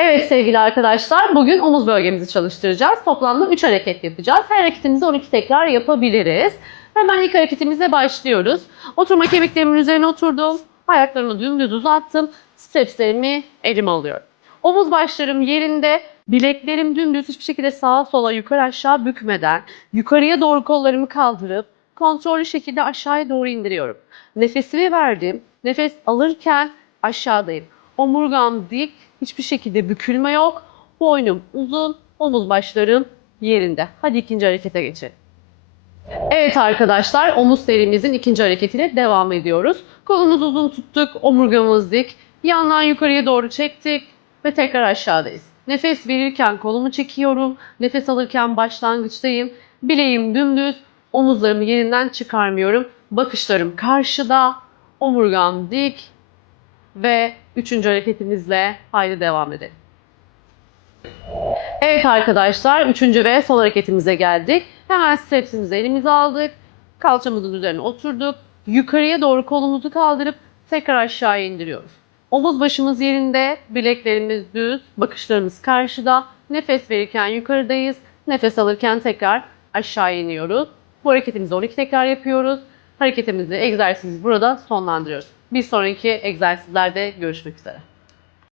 Evet sevgili arkadaşlar, bugün omuz bölgemizi çalıştıracağız. Toplamda 3 hareket yapacağız. Her hareketimizi 12 tekrar yapabiliriz. Hemen ilk hareketimize başlıyoruz. Oturma kemiklerimin üzerine oturdum. Ayaklarımı dümdüz uzattım. Stepslerimi elime alıyorum. Omuz başlarım yerinde. Bileklerim dümdüz hiçbir şekilde sağa sola yukarı aşağı bükmeden yukarıya doğru kollarımı kaldırıp kontrollü şekilde aşağıya doğru indiriyorum. Nefesimi verdim. Nefes alırken aşağıdayım. Omurgam dik, hiçbir şekilde bükülme yok. Boynum uzun, omuz başlarım yerinde. Hadi ikinci harekete geçelim. Evet arkadaşlar, omuz serimizin ikinci hareketiyle devam ediyoruz. Kolumuzu uzun tuttuk, omurgamız dik. Yandan yukarıya doğru çektik ve tekrar aşağıdayız. Nefes verirken kolumu çekiyorum. Nefes alırken başlangıçtayım. Bileğim dümdüz, omuzlarımı yerinden çıkarmıyorum. Bakışlarım karşıda, omurgam dik ve üçüncü hareketimizle haydi devam edelim. Evet arkadaşlar, üçüncü ve son hareketimize geldik. Hemen stepsimizi elimize aldık. Kalçamızın üzerine oturduk. Yukarıya doğru kolumuzu kaldırıp tekrar aşağıya indiriyoruz. Omuz başımız yerinde, bileklerimiz düz, bakışlarımız karşıda. Nefes verirken yukarıdayız. Nefes alırken tekrar aşağı iniyoruz. Bu hareketimizi 12 tekrar yapıyoruz. Hareketimizi, egzersizi burada sonlandırıyoruz. Bir sonraki egzersizlerde görüşmek üzere.